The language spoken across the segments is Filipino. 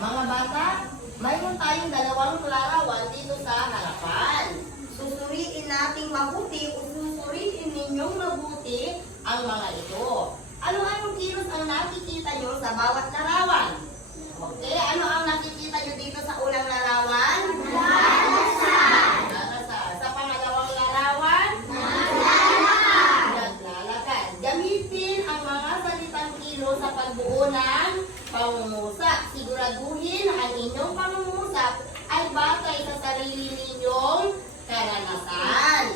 Mga bata, mayroon tayong dalawang larawan dito sa harapan. Susuriin nating mabuti o susuriin ninyong mabuti ang mga ito. Ano-anong kilos ang nakikita nyo sa bawat larawan? Okay, ano ang nakikita nyo dito sa unang larawan? Naglalakad. Sa pangalawang larawan? Naglalakad. Gamitin ang mga salitang kilos sa pagbuo ng pangungusap. Siguraduhin na ang inyong pangungusap ay batay sa sarili ninyong karanasan.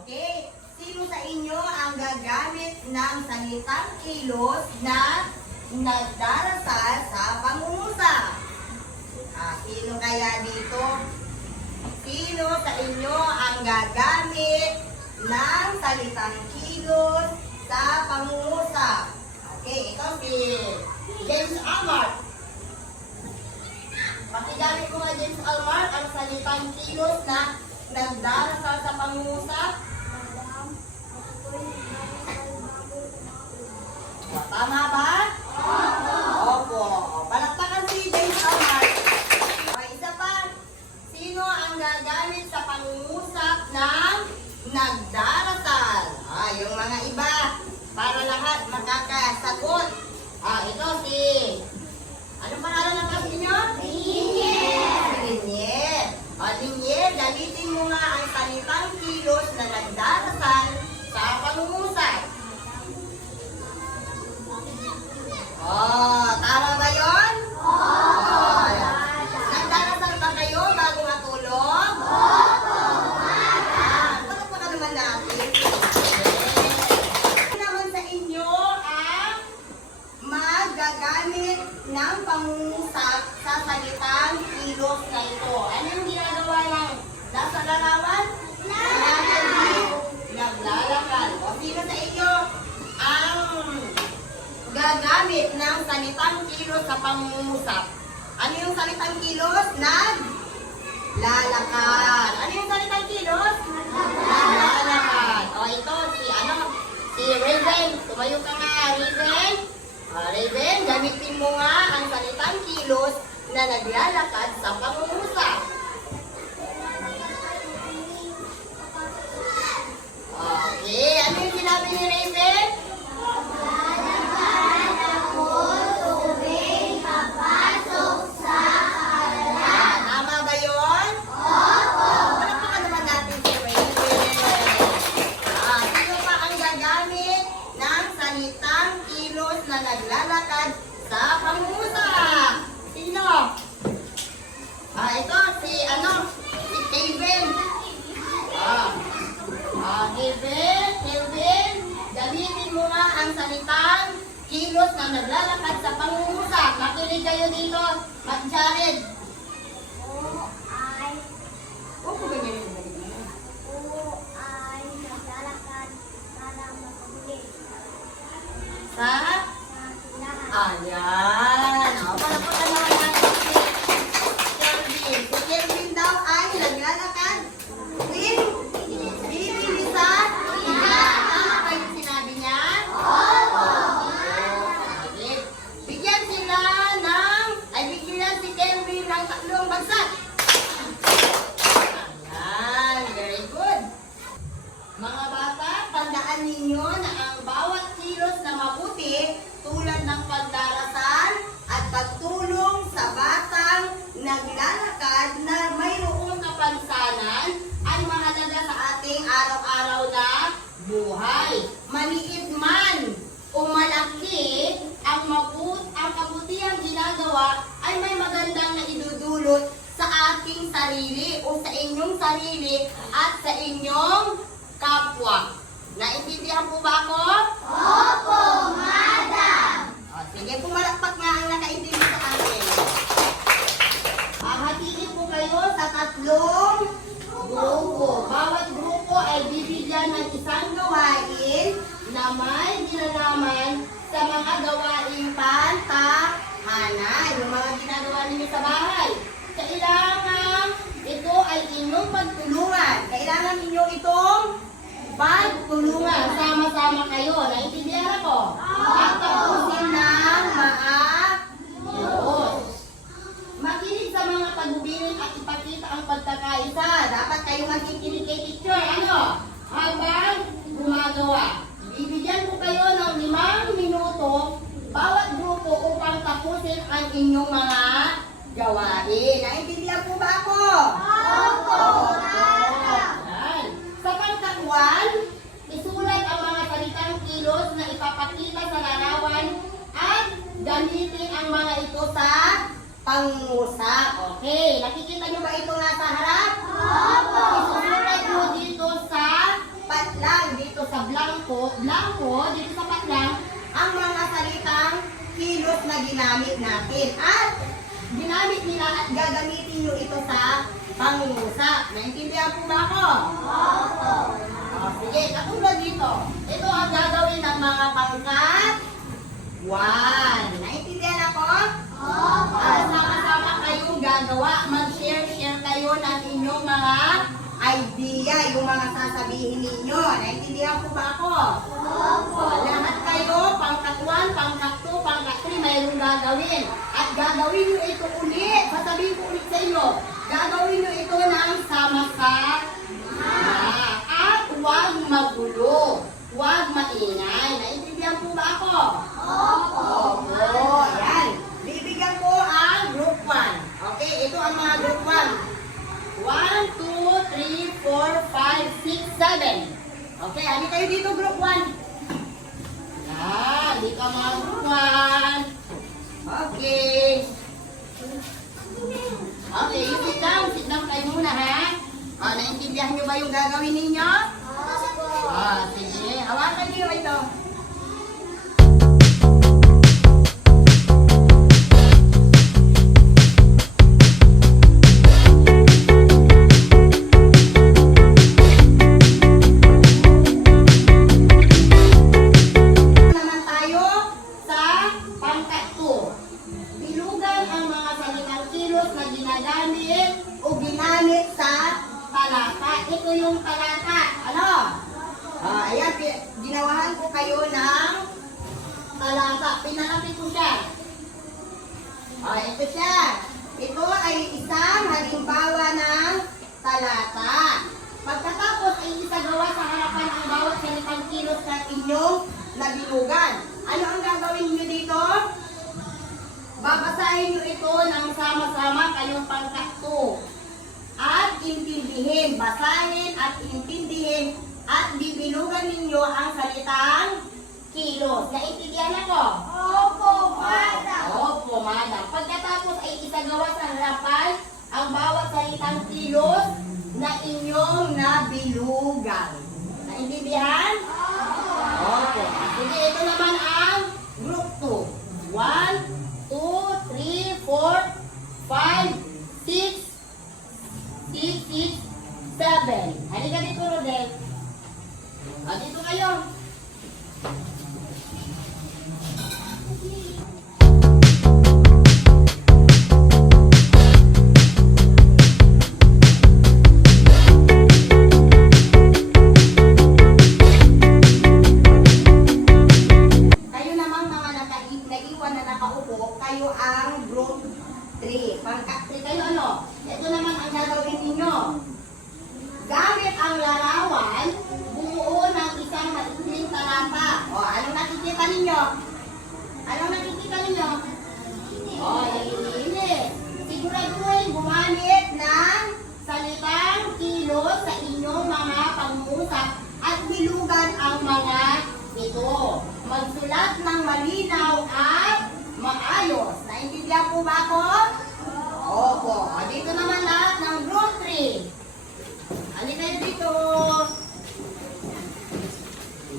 Okay? Sino sa inyo ang gagamit ng salitang kilos na nagdarasal sa pangungusap? Sino kaya dito? Sino sa inyo ang gagamit ng salitang kilos sa pangungusap? Okay, ito si James Almar. Pakigamit ko nga James Almar ang salitang kilos na nagdarasal sa pangungusap. Tama ba? Opo. Palakpakan si James Almar. Isa pa. Sino ang gagamit sa pangungusap ng nagdarasal? Yung mga iba. Para lahat makakasagot. Ito si... Anong pangalan ng kasi niyo? Linier. Linier. Linier, gamitin mo nga ang salitang kilos na nagdarasal sa pangungusap. Tama ba yun? Nagdarasal ba kayo bago matulog? Pagpaka naman natin. Naman sa inyo ang magagamit ng pangungusap sa salitang kilos na ito. Ano yung ginagawa ng nasa larawan? Naglalakad. O sino sa inyo ang gagamit ng salitang kilos sa pangungusap? Ano yung salitang kilos? Naglalakad. Ano yung salitang kilos? Naglalakad. O ito, si Raven. Tumayo ka nga, Raven. Raven, gamitin mo nga ang salitang kilos na naglalakad sa pangungusap. Okay, ano yung sinabi ni Raven? Naglalakad sa pangungusap. Sino? Ito si Kevin. Kevin, gamitin mo nga ang salitang kilos na naglalakad sa pangungusap. Makinig kayo dito, Jared. Sa? Ayan. Palapakan naman natin si Kelvin. Si Kelvin daw ay naglalakad. Bibili sa higa. Tama ba yung sinabi niya? Bigyan si Kelvin ng 3 bagsak. Ayan. Very good. Mga bata, tandaan ninyo na ang bawat kilos na mabuti tulad ng pagdarasal at pagtulong sa batang naglalakad na mayroong kapansanan ay mahalaga sa ating araw-araw na buhay. Maliit man o malaki, ang kabutihang ginagawa ay may magandang naidudulot sa ating sarili o sa inyong sarili at sa inyong kapwa. Naintindihan po ba ako? Opo, madam! Sige, pumalakpak nga ang nakaintindi sa akin. Hatiin po kayo sa 3 grupo. Bawat grupo ay bibigyan ng isang gawain na may ginalaman sa mga gawaing pantahanan. Yung mga ginagawa ninyo sa bahay. Kailangan ito ay inyong pagtulungan. Kailangan ninyo itong pagtulungan. Sama-sama kayo. Naintindihan ako? At tapusin ng maayos. makikinig kay teacher. Ano? Habang gumagawa. Bibigyan ko kayo ng 5 minuto bawat grupo upang tapusin ang inyong mga gawain. Naintindihan po ba ako? Opo! Yan. Sa pangkat-1, isulat ang mga salitang kilos na ipapakita sa larawan at gamitin ang mga ito sa pangungusap. Okay, nakikita nyo ba ito nasa harap? Opo! Isulat mo dito sa patlang, dito sa blanco, dito sa patlang, ang mga salitang kilos na ginamit natin. At ginamit nila at gagamitin nyo ito sa pangungusap. Naintindihan po ba ako? Opo! Sige, katulad dito. Ito ang gagawin ng mga pangkat 1. Naintindihan ako? Opo! Sama-sama kayong gagawa. Mag-share kayo ng inyong mga idea, yung mga sasabihin ninyo. Naintindihan po ba ako? Opo! Lahat kayo, pangkat 1, pangkat 2, pangkat 3, mayroong gagawin. At gagawin nyo ito ulit. Sasabihin ko ulit sa inyo. Gagawin nyo ito ng sama-sama. At huwag magulo. Huwag maingay. Naintindihan po ba ako? Opo! Opo. Yan. Bibigyan ko ang group 1. Okay, ito ang mga group 1. 1, 2, 3, 4, 5, 6, 7. Okay, ano kayo dito group 1? Yan, dito ang mga group 1. Okay. Okay, sit down kayo muna ha. Naintindihan nyo ba yung gagawin ninyo? Opo! Sige, hawakan nyo ito. Naman tayo sa pangkat 2. Bilugan ang mga salitang kilos na ginagamit o ginamit sa talata. Ito yung talata. Ano? Ayan, ginawahan ko kayo ng talata. Pinalapit ko siya. Ito siya. Ito ay isang halimbawa ng talata. Pagkatapos ay isagawa sa harapan ang bawat salitang kilos na inyong nabilugan. Ano ang gagawin niyo dito? Babasahin niyo ito ng sama-sama kayong pangkat 2. At intindihin, basahin at intindihin at bibilugan ninyo ang salitang kilos. Naintindihan ako? Opo, madam! Opo, madam. Pagkatapos ay isagawa sa harapan ang bawat salitang kilos na inyong nabilugan. Naintindihan? Opo. Sige, ito naman ang group 2. 1, 2, 3, 4, 5, 6, 7. Halika dito, Rodel. Dito kayo. Kayo namang mga naiwan na nakaupo, kayo ang group 3. Pangkat 3 kayo ano? Ito naman ang gagawin ninyo. Gamit ang larawan, bumuo ng isang maikling talata. Anong nakikita ninyo? Anong nakikita ninyo? Nalilinis. Siguraduhin gumamit ng salitang kilos sa inyong mga pangungusap at bilugan ang mga ito. Magsulat ng malinaw at maayos. Naintindihan po ba ako? Opo. Dito naman lahat ng group 3. Halika kayo dito.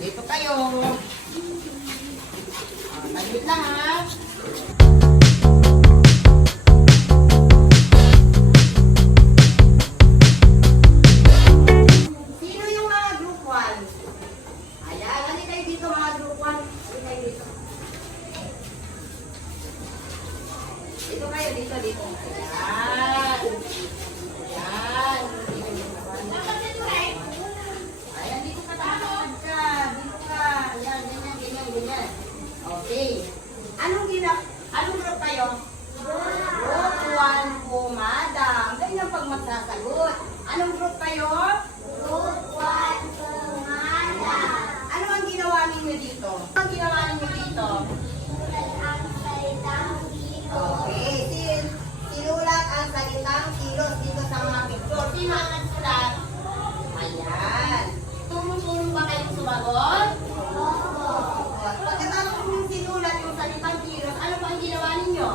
Dito kayo. Taglit lang ha. Sino yung mga group 1? Ayan, halika kayo dito mga group 1. Halika kayo dito. Dito kayo, dito. Ayan. Ayan. Ayan, dito ka tapos ka. Dito ka. Ayan, ganyan. Okay. Anong group kayo? Group 1 po, madam. Ganyan pag magsasagot. Anong group kayo? kayo? Group 1, pumanda. Ano ang ginawa ninyo dito? Ano ang ginawa ninyo dito? Ang salitang dito. Okay, sinulat ang salitang kilos dito sa mga picture. Sino ang nagsulat? Ayan. Tulong-tulong ba kayong sumagot? Opo. Pagkatapos yung sinulat yung salitang kilos, ano ba ang ginawa ninyo?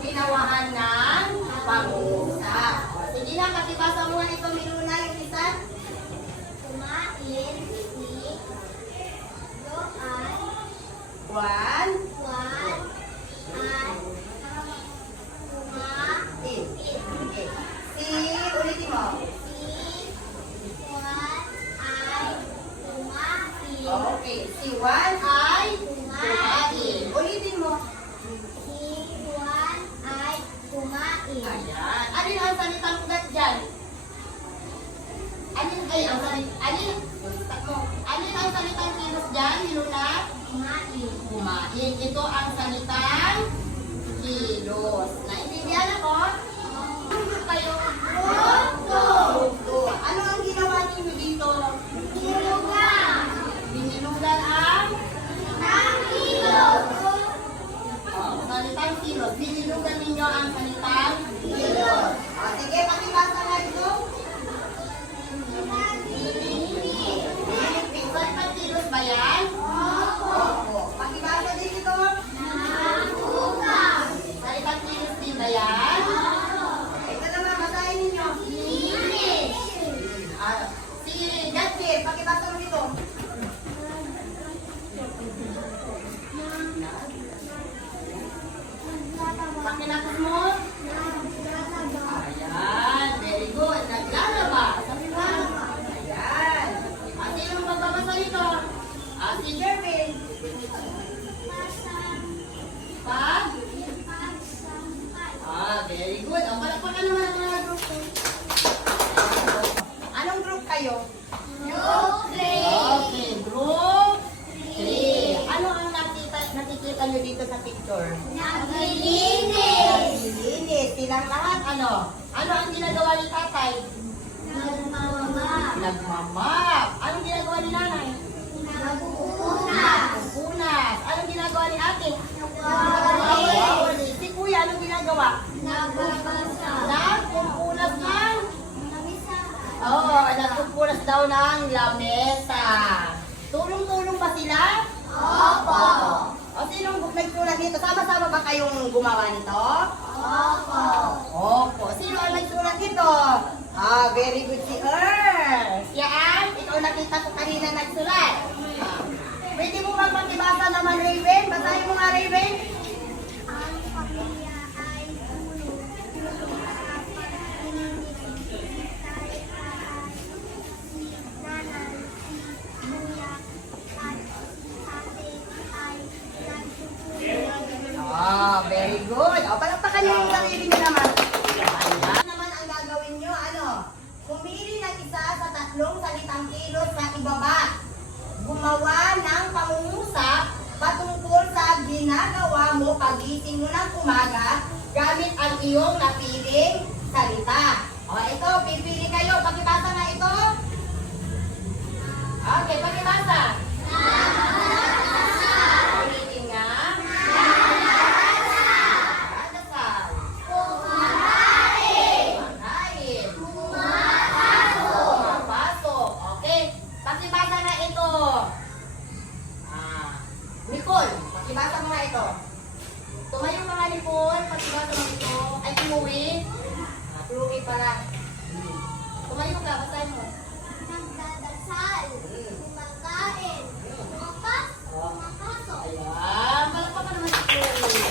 Ginawahan ng pangungusap. Sige na, pakibasa mo nga ito, Miluna, yung isa. Kumain si Joan. One, Juan at kumain. okay. Ulitin mo. Si Juan ay kumain. Okay, si Juan ay kumain. Ulitin mo. Si Juan ay kumain. Ayan. Alin ang salitang ugat dyan? Alin ang salitang kilos dyan, Miluna? Kumain. Kumain. Ito ang salitang kilos. Naintindihan ako? Group kayo? Group 2. Ano ang ginawa ninyo dito? Kilugan. Binilugan ang Kilos. salitang kilos. Binilugan ninyo ang salitang kilos. Sige, pakibasa nga ito. Salitang kilos ba yan? Opo. Pakibasa din ito. Salitang kilos din ba yan? Ito naman, basahin ninyo. Si Justin, pakibasa mo dito. Pakinapos mo. Ayan, very good. Naglalaba. Sabi ba? Ayan. At sinong magbabasa nito? Si Jervin. Pag? Very good. O, palakpakan naman ang mga group. Anong group kayo? Okay, group 3. Ano ang nakikita nyo dito sa picture? Naglilinis. Linis. Silang lahat, ano? Ano ang ginagawa ni tatay? Nagmamap. Nagmamap. Anong ginagawa ni nanay? Nagpupunas. Punas. Anong ginagawa ni ate? Nagwawalis. Si kuya, anong ginagawa? Nagbabasa. Nagpumpunas ng? Nabisaan. Oo, nagpumpunas daw ng lamesa. Tulong-tulong ba sila? Opo. O sinong nagsulat dito? Sama-sama ba kayong gumawa nito? Opo. Opo. Sino ang nagsulat dito? Very good si Earl. Yan, ikaw nakita ko kanina nagsulat. Pwede mo bang pakibasa naman, Raven? Basahin mo nga, Raven. Ang pamilya ay tulong. Very good. O, palakpakan niyo yung sarili niyo naman. Ayan naman ang gagawin niyo, ano? Pumili ng isa sa tatlong salitang kilos sa ibaba. Gumawa ng pangungusap patungkol sa ginagawa mo pagising mo ng umaga gamit ang iyong napiling salita. O, ito, pipili kayo. Pakibasa nga ito. Okay, pakibasa. Ulitin nga. Nadasal. Kumakain. Pumapasok. Okay. Pakibasa na ito. Nicole, pakibasa mo nga ito. Tumayo mga Nicole, pakibasa mo ito. Ay, Chloe. Chloe pala. Tumayo ka, basahin mo. Nagdadasal. Kumakain. Pumapasok. Ayan, palakpakan naman si Chloe.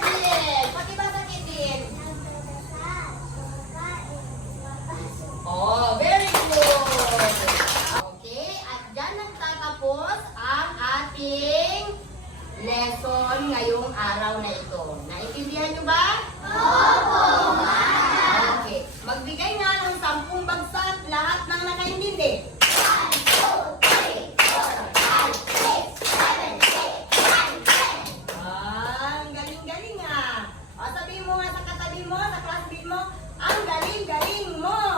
Kidin, pakibasa Kidin. Nagdadasal. Kumakain. Pumapasok. Oh, very good. Okay, at dyan nagtatapos ang ating lesson ngayong araw na ito. Naintindihan nyo ba? Opo. Okay. Magbigay nga ng 10 bagsak lahat ng nakaintindi. 1, 2, 3, 4, 5, 6, 7, 8, 9, 10. Ang galing-galing ah. O, sabihin mo nga sa katabi mo, sa classmate mo, mo. Ang galing-galing mo.